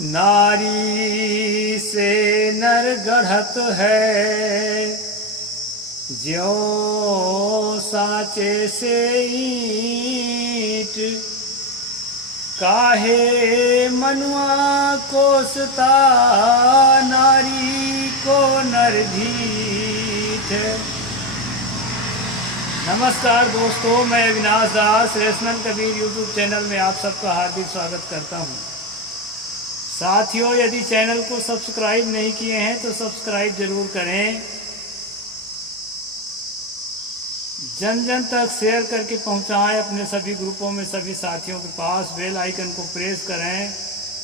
नारी से नर गढ़त है, ज्यों साँचे से ईंट। काहे मनुआ कोसता, नारी को नर ढीठ। नमस्कार दोस्तों, मैं अविनाश दास रेशनल कबीर यूट्यूब चैनल में आप सबका हार्दिक स्वागत करता हूं। साथियों, यदि चैनल को सब्सक्राइब नहीं किए हैं तो सब्सक्राइब जरूर करें। जन जन तक शेयर करके पहुंचाएं अपने सभी ग्रुपों में, सभी साथियों के पास। बेल आइकन को प्रेस करें,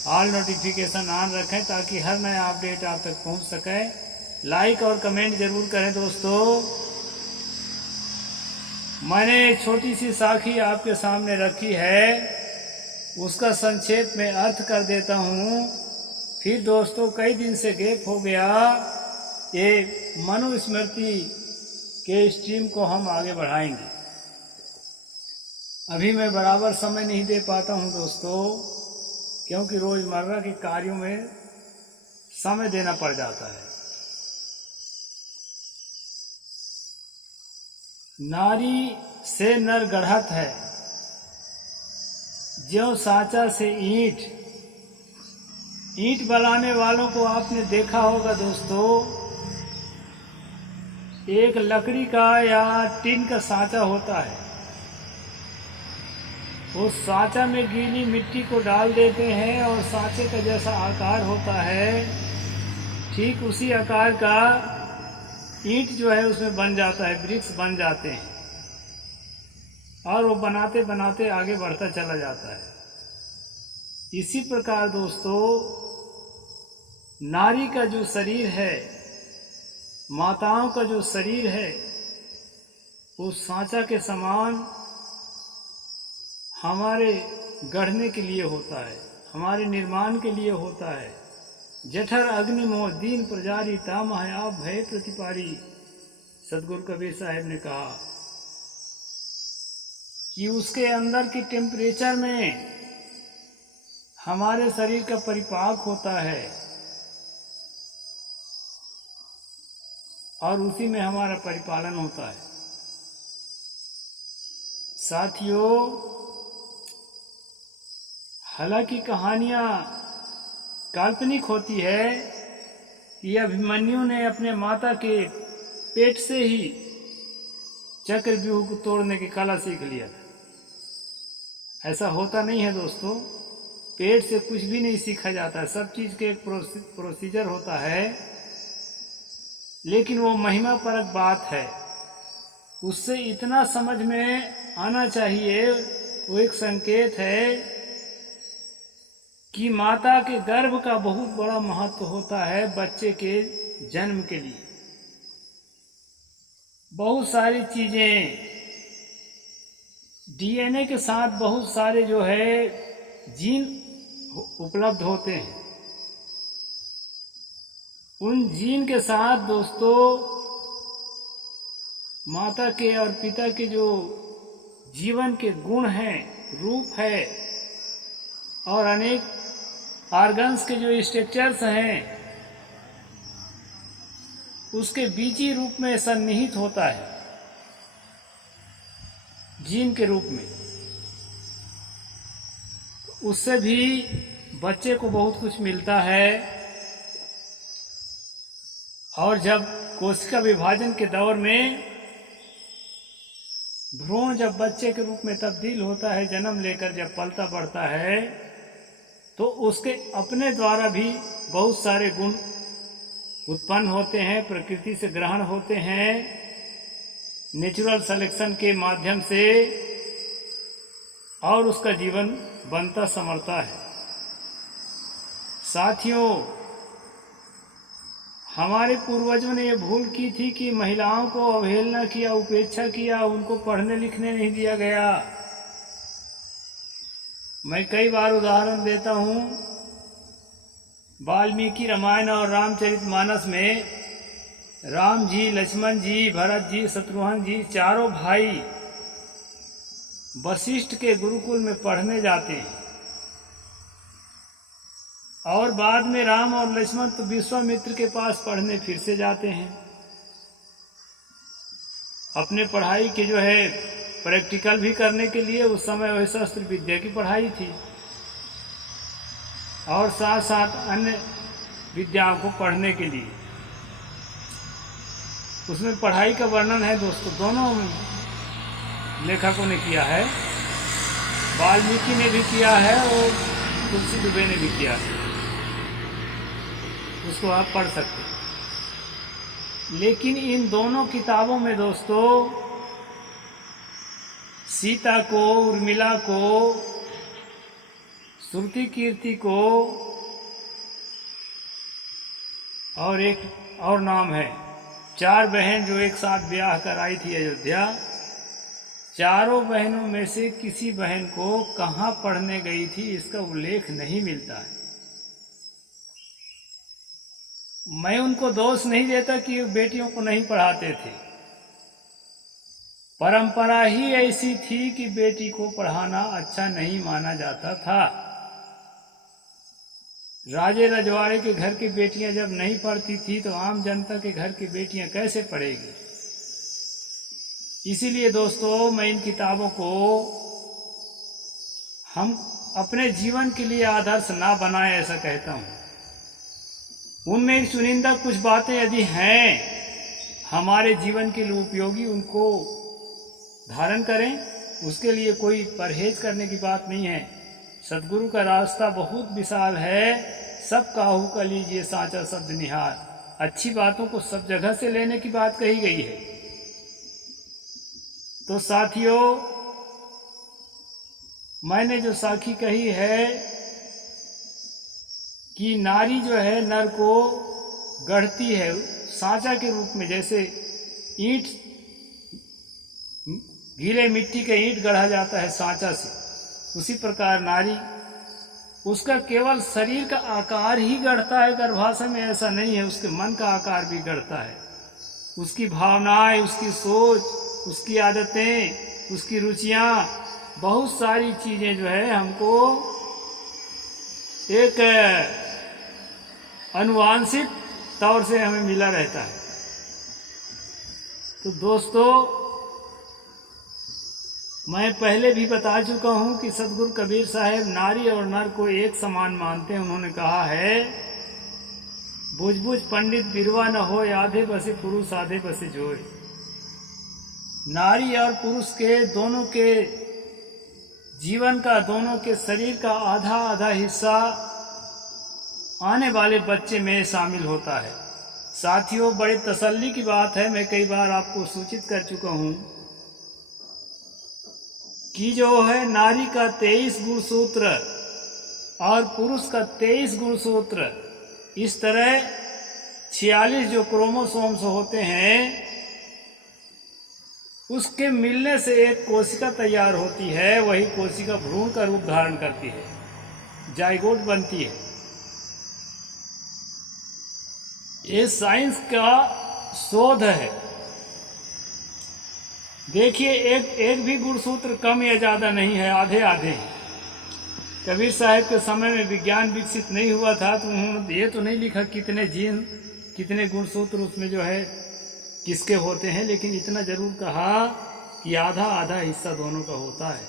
ऑल नोटिफिकेशन ऑन रखें ताकि हर नया अपडेट आप तक पहुंच सके। लाइक और कमेंट जरूर करें दोस्तों। मैंने एक छोटी सी साखी आपके सामने रखी है, उसका संक्षेप में अर्थ कर देता हूँ। फिर दोस्तों, कई दिन से गैप हो गया, ये मनुस्मृति के स्ट्रीम को हम आगे बढ़ाएंगे। अभी मैं बराबर समय नहीं दे पाता हूँ दोस्तों, क्योंकि रोजमर्रा के कार्यों में समय देना पड़ जाता है। नारी से नर गढ़त है, ज्यों साँचा से ईंट। ईंट बनाने वालों को आपने देखा होगा दोस्तों, एक लकड़ी का या टिन का साँचा होता है। उस साँचा में गीली मिट्टी को डाल देते हैं और साँचे का जैसा आकार होता है, ठीक उसी आकार का ईंट जो है उसमें बन जाता है, वृक्ष बन जाते हैं और वो बनाते बनाते आगे बढ़ता चला जाता है। इसी प्रकार दोस्तों, नारी का जो शरीर है, माताओं का जो शरीर है, उस साँचा के समान हमारे गढ़ने के लिए होता है, हमारे निर्माण के लिए होता है। जठर अग्निमोह दीन प्रजारी, तामह आप भय प्रतिपारी। सदगुरु कबीर साहब ने कहा कि उसके अंदर की टेम्परेचर में हमारे शरीर का परिपाक होता है और उसी में हमारा परिपालन होता है। साथियों, हालांकि कहानियां काल्पनिक होती है कि अभिमन्यु ने अपने माता के पेट से ही चक्रव्यूह को तोड़ने की कला सीख लिया था। ऐसा होता नहीं है दोस्तों, पेट से कुछ भी नहीं सीखा जाता है। सब चीज के एक प्रोसीजर होता है, लेकिन वो महिमा परक बात है। उससे इतना समझ में आना चाहिए, वो एक संकेत है कि माता के गर्भ का बहुत बड़ा महत्व होता है बच्चे के जन्म के लिए। बहुत सारी चीजें डीएनए के साथ, बहुत सारे जो है जीन उपलब्ध होते हैं। उन जीन के साथ दोस्तों, माता के और पिता के जो जीवन के गुण हैं, रूप है, और अनेक ऑर्गन्स के जो स्ट्रक्चर्स हैं, उसके बीजी रूप में सन्निहित होता है, जीन के रूप में। उससे भी बच्चे को बहुत कुछ मिलता है। और जब कोशिका विभाजन के दौर में भ्रूण जब बच्चे के रूप में तब्दील होता है, जन्म लेकर जब पलता बढ़ता है, तो उसके अपने द्वारा भी बहुत सारे गुण उत्पन्न होते हैं, प्रकृति से ग्रहण होते हैं, नेचुरल सिलेक्शन के माध्यम से, और उसका जीवन बनता संवरता है। साथियों, हमारे पूर्वजों ने ये भूल की थी कि महिलाओं को अवहेलना किया, उपेक्षा किया, उनको पढ़ने लिखने नहीं दिया गया। मैं कई बार उदाहरण देता हूँ, वाल्मीकि रामायण और रामचरितमानस में राम जी, लक्ष्मण जी, भरत जी, शत्रुघ्न जी, चारों भाई वशिष्ठ के गुरुकुल में पढ़ने जाते हैं। और बाद में राम और लक्ष्मण तो विश्वामित्र के पास पढ़ने फिर से जाते हैं। अपने पढ़ाई के जो है प्रैक्टिकल भी करने के लिए, उस समय वह शस्त्र विद्या की पढ़ाई थी, और साथ साथ अन्य विद्याओं को पढ़ने के लिए। उसमें पढ़ाई का वर्णन है दोस्तों, दोनों लेखकों ने किया है, वाल्मीकि ने भी किया है और तुलसी दुबे ने भी किया है, उसको आप पढ़ सकते हैं। लेकिन इन दोनों किताबों में दोस्तों सीता को, उर्मिला को, श्रुति कीर्ति को और एक और नाम है, 4 बहन जो एक साथ ब्याह कराई थी अयोध्या, चारों बहनों में से किसी बहन को कहाँ पढ़ने गई थी इसका उल्लेख नहीं मिलता है। मैं उनको दोष नहीं देता कि बेटियों को नहीं पढ़ाते थे, परंपरा ही ऐसी थी कि बेटी को पढ़ाना अच्छा नहीं माना जाता था। राजे रजवाड़े के घर की बेटियां जब नहीं पढ़ती थी तो आम जनता के घर की बेटियां कैसे पढ़ेगी। इसीलिए दोस्तों मैं इन किताबों को हम अपने जीवन के लिए आदर्श ना बनाएं, ऐसा कहता हूं। उनमें एक चुनिंदा कुछ बातें यदि हैं हमारे जीवन के लिए उपयोगी, उनको धारण करें, उसके लिए कोई परहेज करने की बात नहीं है। सदगुरु का रास्ता बहुत विशाल है, सब काहू का लीजिए साचा शब्द निहार। अच्छी बातों को सब जगह से लेने की बात कही गई है। तो साथियों, मैंने जो साखी कही है कि नारी जो है नर को गढ़ती है सांचा के रूप में, जैसे ईंट, गीले मिट्टी के ईंट गढ़ा जाता है सांचा से, उसी प्रकार नारी उसका केवल शरीर का आकार ही गढ़ता है गर्भाशय में, ऐसा नहीं है, उसके मन का आकार भी गढ़ता है। उसकी भावनाएं, उसकी सोच, उसकी आदतें, उसकी रुचियां, बहुत सारी चीजें जो है हमको एक अनुवांशिक तौर से हमें मिला रहता है। तो दोस्तों, मैं पहले भी बता चुका हूं कि सदगुरु कबीर साहब नारी और नर को एक समान मानते हैं। उन्होंने कहा है, बुझ बुझ पंडित बिरवा न हो, आधे बसे पुरुष आधे बसे जोए। नारी और पुरुष के दोनों के जीवन का, दोनों के शरीर का आधा आधा हिस्सा आने वाले बच्चे में शामिल होता है। साथियों, बड़े तसल्ली की बात है, मैं कई बार आपको सूचित कर चुका हूं कि जो है नारी का 23 गुणसूत्र और पुरुष का 23 गुणसूत्र, इस तरह 46 जो क्रोमोसोम्स होते हैं, उसके मिलने से एक कोशिका तैयार होती है। वही कोशिका भ्रूण का रूप धारण करती है, जाइगोट बनती है। ये साइंस का शोध है। देखिए, एक भी गुणसूत्र कम या ज्यादा नहीं है, आधे आधे हैं। कबीर साहब के समय में विज्ञान विकसित नहीं हुआ था, तो उन्होंने ये तो नहीं लिखा कितने जीन, कितने गुणसूत्र उसमें जो है किसके होते हैं, लेकिन इतना जरूर कहा कि आधा आधा हिस्सा दोनों का होता है।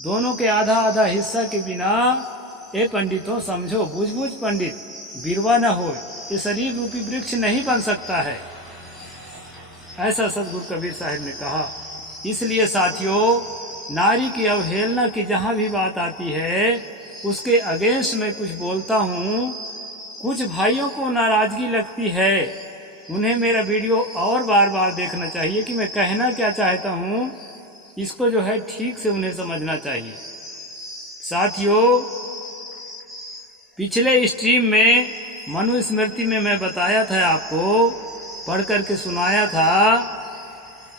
दोनों के आधा आधा हिस्सा के बिना, ए पंडितों समझो, बुझ बुझ पंडित बिरवा न हो, ये शरीर रूपी वृक्ष नहीं बन सकता है, ऐसा सदगुरु कबीर साहब ने कहा। इसलिए साथियों, नारी की अवहेलना की जहाँ भी बात आती है, उसके अगेंस्ट मैं कुछ बोलता हूँ। कुछ भाइयों को नाराजगी लगती है, उन्हें मेरा वीडियो और बार बार देखना चाहिए कि मैं कहना क्या चाहता हूँ, इसको जो है ठीक से उन्हें समझना चाहिए। साथियों, पिछले स्ट्रीम में मनुस्मृति में मैं बताया था, आपको पढ़ करके सुनाया था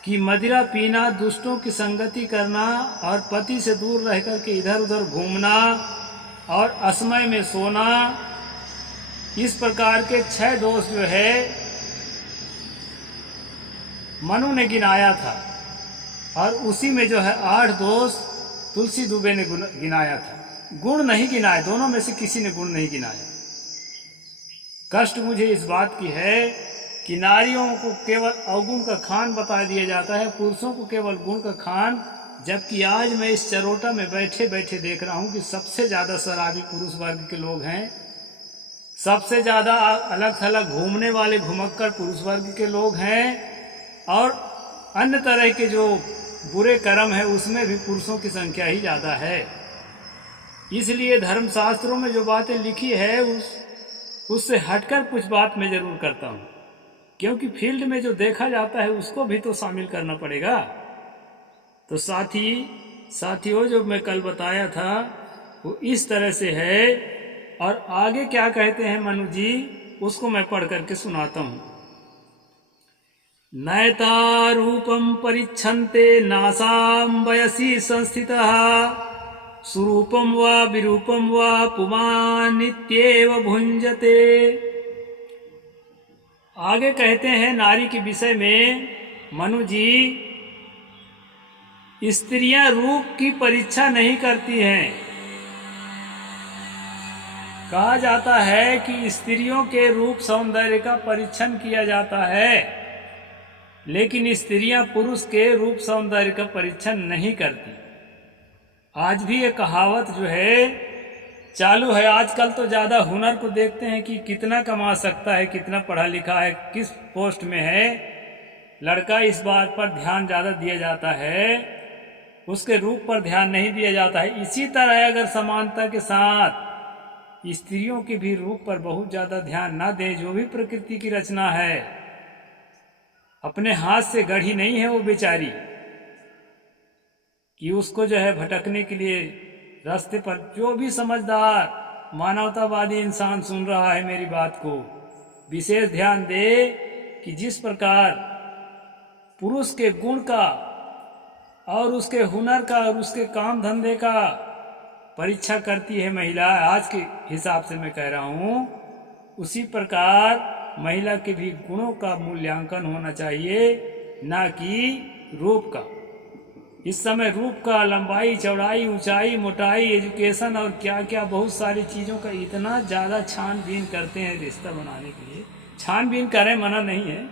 कि मदिरा पीना, दुष्टों की संगति करना और पति से दूर रह करके इधर उधर घूमना और असमय में सोना, इस प्रकार के 6 दोष जो है मनु ने गिनाया था, और उसी में जो है 8 दोष तुलसी दुबे ने गिनाया था। गुण नहीं गिनाए, दोनों में से किसी ने गुण नहीं गिनाया। कष्ट मुझे इस बात की है कि नारियों को केवल अवगुण का खान बता दिया जाता है, पुरुषों को केवल गुण का खान, जबकि आज मैं इस चरोटा में बैठे बैठे देख रहा हूं कि सबसे ज्यादा शराबी पुरुष वर्ग के लोग हैं, सबसे ज्यादा अलग थलग घूमने वाले घुमक्कड़ पुरुष वर्ग के लोग हैं, और अन्य तरह के जो बुरे कर्म है उसमें भी पुरुषों की संख्या ही ज्यादा है। इसलिए धर्मशास्त्रों में जो बातें लिखी है उससे हटकर कुछ बात मैं जरूर करता हूँ, क्योंकि फील्ड में जो देखा जाता है उसको भी तो शामिल करना पड़ेगा। तो साथियों जो मैं कल बताया था वो इस तरह से है, और आगे क्या कहते हैं मनु जी उसको मैं पढ़ करके सुनाता हूँ। नयता रूपम परिच्छन्ते नासाम वयसी संस्थितः सुरूपम वा विरूपम वा पुमानित्येव भुंजते। आगे कहते हैं नारी के विषय में मनु जी, स्त्रियां रूप की परीक्षा नहीं करती हैं। कहा जाता है कि स्त्रियों के रूप सौंदर्य का परीक्षण किया जाता है, लेकिन स्त्रियां पुरुष के रूप सौंदर्य का परीक्षण नहीं करती। आज भी ये कहावत जो है चालू है। आजकल तो ज्यादा हुनर को देखते हैं कि कितना कमा सकता है, कितना पढ़ा लिखा है, किस पोस्ट में है लड़का, इस बात पर ध्यान ज्यादा दिया जाता है, उसके रूप पर ध्यान नहीं दिया जाता है। इसी तरह अगर समानता के साथ स्त्रियों के भी रूप पर बहुत ज्यादा ध्यान ना दें, जो भी प्रकृति की रचना है अपने हाथ से गढ़ी नहीं है वो बेचारी, कि उसको जो है भटकने के लिए रास्ते पर, जो भी समझदार मानवतावादी इंसान सुन रहा है मेरी बात को विशेष ध्यान दे कि जिस प्रकार पुरुष के गुण का और उसके हुनर का और उसके काम धंधे का परीक्षा करती है महिला, आज के हिसाब से मैं कह रहा हूँ, उसी प्रकार महिला के भी गुणों का मूल्यांकन होना चाहिए, ना कि रूप का। इस समय रूप का लंबाई चौड़ाई ऊंचाई मोटाई एजुकेशन और क्या क्या बहुत सारी चीज़ों का इतना ज़्यादा छानबीन करते हैं रिश्ता बनाने के लिए। छानबीन करें मना नहीं है,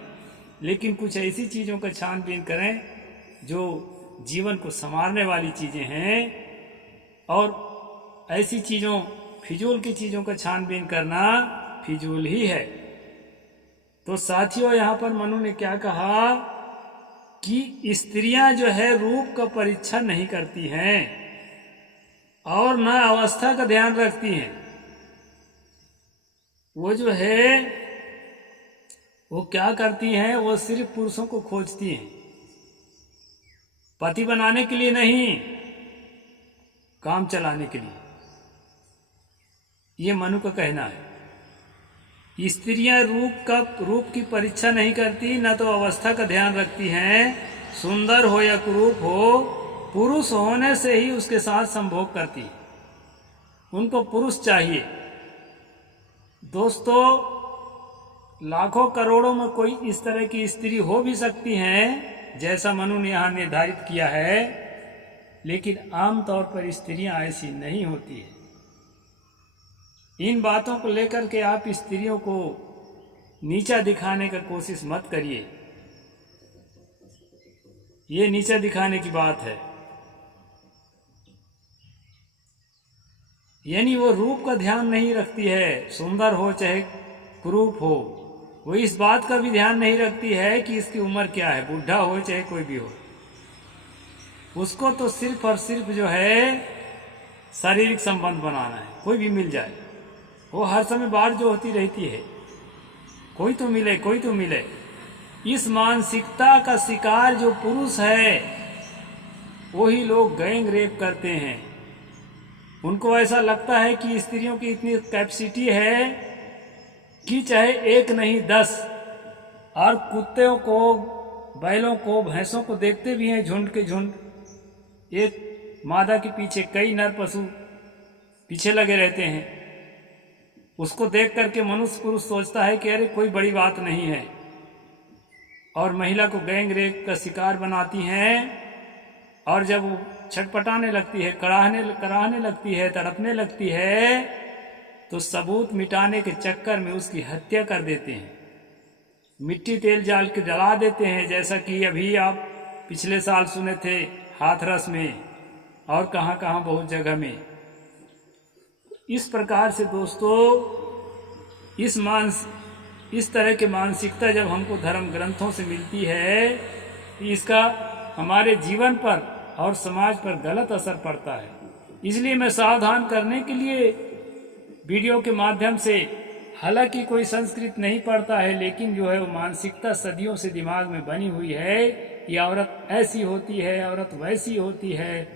लेकिन कुछ ऐसी चीज़ों का छानबीन करें जो जीवन को संवारने वाली चीज़ें हैं, और ऐसी चीज़ों फिजूल की चीज़ों का छानबीन करना फिजूल ही है। तो साथियों यहाँ पर मनु ने क्या कहा कि स्त्रियां जो है रूप का परीक्षण नहीं करती हैं और न अवस्था का ध्यान रखती हैं। वो जो है वो क्या करती हैं, वो सिर्फ पुरुषों को खोजती हैं, पति बनाने के लिए नहीं, काम चलाने के लिए। ये मनु का कहना है। स्त्रियां रूप की परीक्षा नहीं करती, न तो अवस्था का ध्यान रखती हैं, सुंदर हो या कुरूप हो, पुरुष होने से ही उसके साथ संभोग करती। उनको पुरुष चाहिए। दोस्तों, लाखों करोड़ों में कोई इस तरह की स्त्री हो भी सकती हैं जैसा मनु ने यहाँ निर्धारित किया है, लेकिन आमतौर पर स्त्रियां ऐसी नहीं होती है। इन बातों को लेकर के आप स्त्रियों को नीचा दिखाने का कोशिश मत करिए। ये नीचा दिखाने की बात है। यानी वो रूप का ध्यान नहीं रखती है, सुंदर हो चाहे कुरूप हो, वो इस बात का भी ध्यान नहीं रखती है कि इसकी उम्र क्या है, बूढ़ा हो चाहे कोई भी हो। उसको तो सिर्फ और सिर्फ जो है शारीरिक संबंध बनाना है, कोई भी मिल जाए। वो हर समय बात जो होती रहती है, कोई तो मिले कोई तो मिले। इस मानसिकता का शिकार जो पुरुष है वही लोग गैंग रेप करते हैं। उनको ऐसा लगता है कि स्त्रियों की इतनी कैपेसिटी है कि चाहे एक नहीं 10, और कुत्तों को, बैलों को, भैंसों को देखते भी हैं झुंड के झुंड, एक मादा के पीछे कई नर पशु पीछे लगे रहते हैं। उसको देख करके मनुष्य पुरुष सोचता है कि अरे कोई बड़ी बात नहीं है, और महिला को गैंग रेप का शिकार बनाती हैं। और जब छटपटाने लगती है, कराहने लगती है, तड़पने लगती है, तो सबूत मिटाने के चक्कर में उसकी हत्या कर देते हैं, मिट्टी तेल जाल के जला देते हैं, जैसा कि अभी आप पिछले साल सुने थे हाथरस में और कहाँ कहाँ बहुत जगह में। इस प्रकार से दोस्तों इस तरह की मानसिकता जब हमको धर्म ग्रंथों से मिलती है, इसका हमारे जीवन पर और समाज पर गलत असर पड़ता है। इसलिए मैं सावधान करने के लिए वीडियो के माध्यम से, हालांकि कोई संस्कृत नहीं पढ़ता है, लेकिन जो है वो मानसिकता सदियों से दिमाग में बनी हुई है, ये औरत ऐसी होती है, औरत वैसी होती है,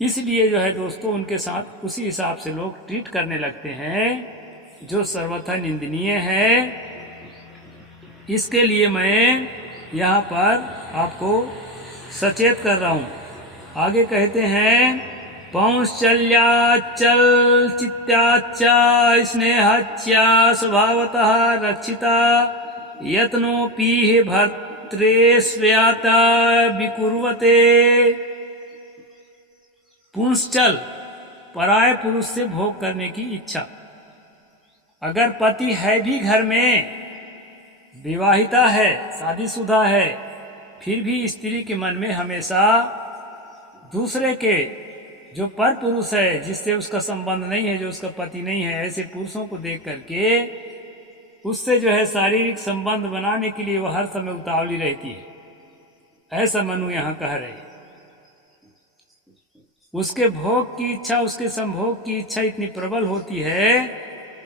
इसलिए जो है दोस्तों उनके साथ उसी हिसाब से लोग ट्रीट करने लगते हैं, जो सर्वथा निंदनीय है। इसके लिए मैं यहाँ पर आपको सचेत कर रहा हूँ। आगे कहते हैं, पौंश्चल्याचल चित्याच्चा स्नेहच्या स्वभावतः रक्षिता यत्नोपि भर्त्रे स्व्याता विकुर्वते। पुंश्चल, पराय पुरुष से भोग करने की इच्छा। अगर पति है भी घर में, विवाहिता है, शादीशुदा है, फिर भी स्त्री के मन में हमेशा दूसरे के जो पर पुरुष है, जिससे उसका संबंध नहीं है, जो उसका पति नहीं है, ऐसे पुरुषों को देख करके उससे जो है शारीरिक संबंध बनाने के लिए वह हर समय उतावली रहती है, ऐसा मनु यहाँ कह रहे हैं। उसके भोग की इच्छा, उसके संभोग की इच्छा इतनी प्रबल होती है,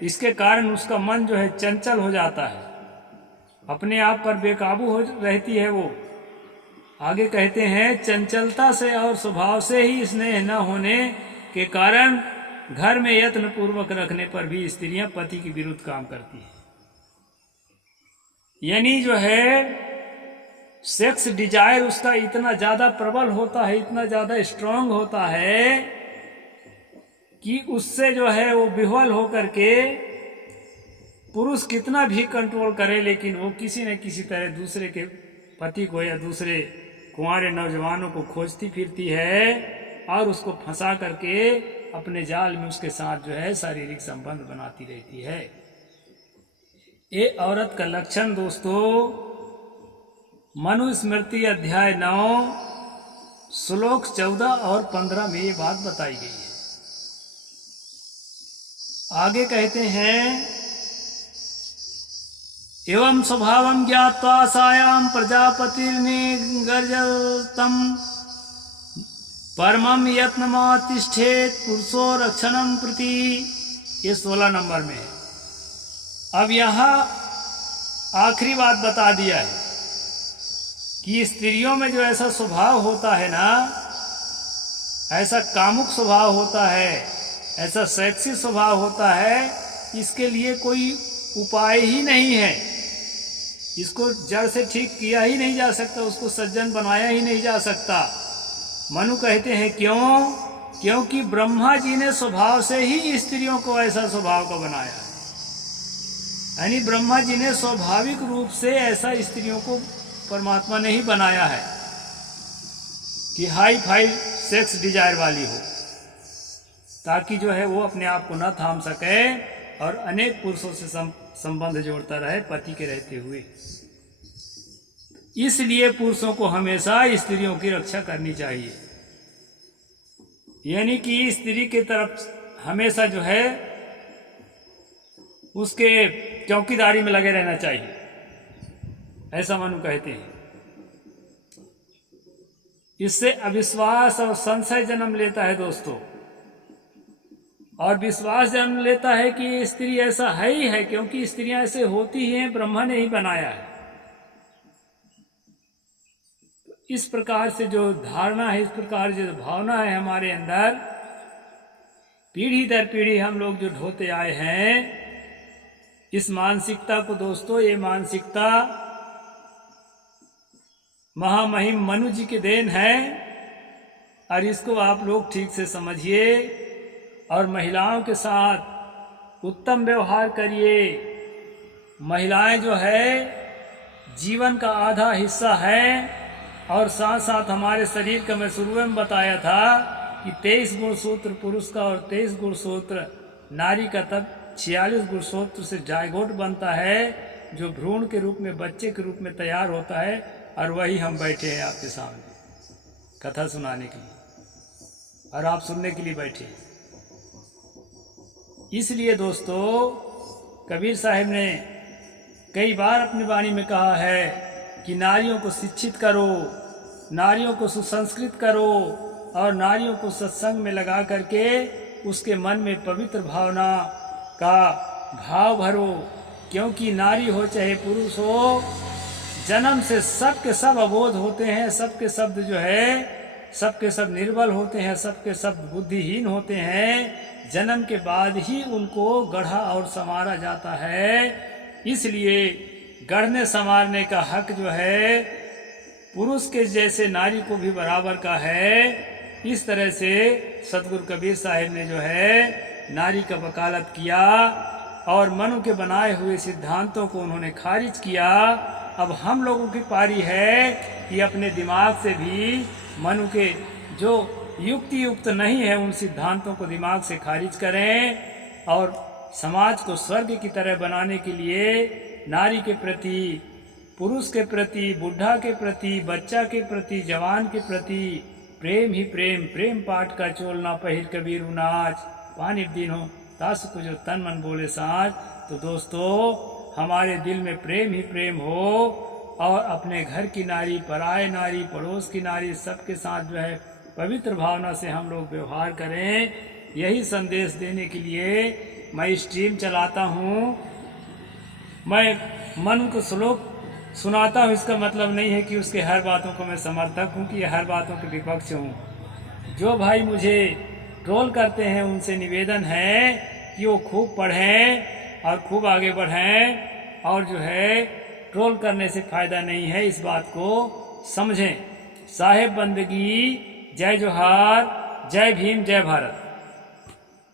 इसके कारण उसका मन जो है चंचल हो जाता है, अपने आप पर बेकाबू हो रहती है वो। आगे कहते हैं, चंचलता से और स्वभाव से ही स्नेह न होने के कारण घर में यत्न पूर्वक रखने पर भी स्त्रियां पति के विरुद्ध काम करती हैं। यानी जो है सेक्स डिजायर उसका इतना ज्यादा प्रबल होता है, इतना ज्यादा स्ट्रांग होता है कि उससे जो है वो विह्वल होकर के पुरुष कितना भी कंट्रोल करे, लेकिन वो किसी न किसी तरह दूसरे के पति को या दूसरे कुंवारे नौजवानों को खोजती फिरती है और उसको फंसा करके अपने जाल में उसके साथ जो है शारीरिक संबंध बनाती रहती है। ये औरत का लक्षण दोस्तों मनुस्मृति अध्याय 9 श्लोक 14 और 15 में ये बात बताई गई है। आगे कहते हैं, एवं स्वभावं ज्ञात्वा सायां प्रजापतिर्निगर्जतं परमं यत्नमातिष्ठेत पुरुषो रक्षणं प्रति। ये 16 नंबर में है। अब यहाँ आखिरी बात बता दिया है कि स्त्रियों में जो ऐसा स्वभाव होता है ना, ऐसा कामुक स्वभाव होता है, ऐसा सेक्सी स्वभाव होता है, इसके लिए कोई उपाय ही नहीं है। इसको जड़ से ठीक किया ही नहीं जा सकता, उसको सज्जन बनाया ही नहीं जा सकता। मनु कहते हैं क्यों? क्योंकि ब्रह्मा जी ने स्वभाव से ही स्त्रियों को ऐसा स्वभाव का बनाया है। यानी ब्रह्मा जी ने स्वाभाविक रूप से ऐसा स्त्रियों को परमात्मा ने ही बनाया है कि हाई फाई सेक्स डिजायर वाली हो, ताकि जो है वो अपने आप को न थाम सके और अनेक पुरुषों से संबंध जोड़ता रहे पति के रहते हुए। इसलिए पुरुषों को हमेशा स्त्रियों की रक्षा करनी चाहिए, यानी कि स्त्री की तरफ हमेशा जो है उसके चौकीदारी में लगे रहना चाहिए, ऐसा मनु कहते हैं। इससे अविश्वास और संशय जन्म लेता है दोस्तों, और विश्वास जन्म लेता है कि स्त्री ऐसा है ही है, क्योंकि स्त्रियां ऐसे होती ही हैं, ब्रह्मा ने ही बनाया है। इस प्रकार से जो धारणा है, इस प्रकार जो भावना है हमारे अंदर, पीढ़ी दर पीढ़ी हम लोग जो ढोते आए हैं, इस मानसिकता को दोस्तों, ये मानसिकता महामहिम मनु जी की देन है, और इसको आप लोग ठीक से समझिए और महिलाओं के साथ उत्तम व्यवहार करिए। महिलाएं जो है जीवन का आधा हिस्सा है, और साथ साथ हमारे शरीर का मैं शुरू में बताया था कि 23 गुणसूत्र पुरुष का और 23 गुणसूत्र नारी का, तब 46 गुणसूत्र से जायगोट बनता है, जो भ्रूण के रूप में, बच्चे के रूप में तैयार होता है। और वही हम बैठे हैं आपके सामने कथा सुनाने के लिए, और आप सुनने के लिए बैठे। इसलिए दोस्तों, कबीर साहब ने कई बार अपनी वाणी में कहा है कि नारियों को शिक्षित करो, नारियों को सुसंस्कृत करो, और नारियों को सत्संग में लगा करके उसके मन में पवित्र भावना का भाव भरो। क्योंकि नारी हो चाहे पुरुष हो, जन्म से सब के सब अबोध होते हैं, सबके शब्द जो है सबके सब निर्बल होते हैं, सबके सब बुद्धिहीन होते हैं। जन्म के बाद ही उनको गढ़ा और संवारा जाता है। इसलिए गढ़ने संवारने का हक जो है पुरुष के जैसे नारी को भी बराबर का है। इस तरह से सतगुरु कबीर साहब ने जो है नारी का वकालत किया और मनु के बनाए हुए सिद्धांतों को उन्होंने खारिज किया। अब हम लोगों की पारी है कि अपने दिमाग से भी मनु के जो युक्ति युक्त नहीं है उन सिद्धांतों को दिमाग से खारिज करें और समाज को स्वर्ग की तरह बनाने के लिए नारी के प्रति, पुरुष के प्रति, बुढ़ा के प्रति, बच्चा के प्रति, जवान के प्रति प्रेम ही प्रेम, प्रेम पाठ का चोलना पहिर कबीर नाच, पानी दिन हो तास को जो तन मन बोले साँझ। तो दोस्तों, हमारे दिल में प्रेम ही प्रेम हो और अपने घर की नारी, पराये नारी, पड़ोस की नारी, सबके साथ जो है पवित्र भावना से हम लोग व्यवहार करें। यही संदेश देने के लिए मैं स्ट्रीम चलाता हूँ। मैं मन को श्लोक सुनाता हूँ, इसका मतलब नहीं है कि उसके हर बातों को मैं समर्थक हूँ कि हर बातों के विपक्ष हूँ। जो भाई मुझे ट्रोल करते हैं उनसे निवेदन है कि वो खूब पढ़ें और खूब आगे बढ़ें, और जो है ट्रोल करने से फायदा नहीं है, इस बात को समझें। साहेब बंदगी, जय जोहार, जय भीम, जय भारत।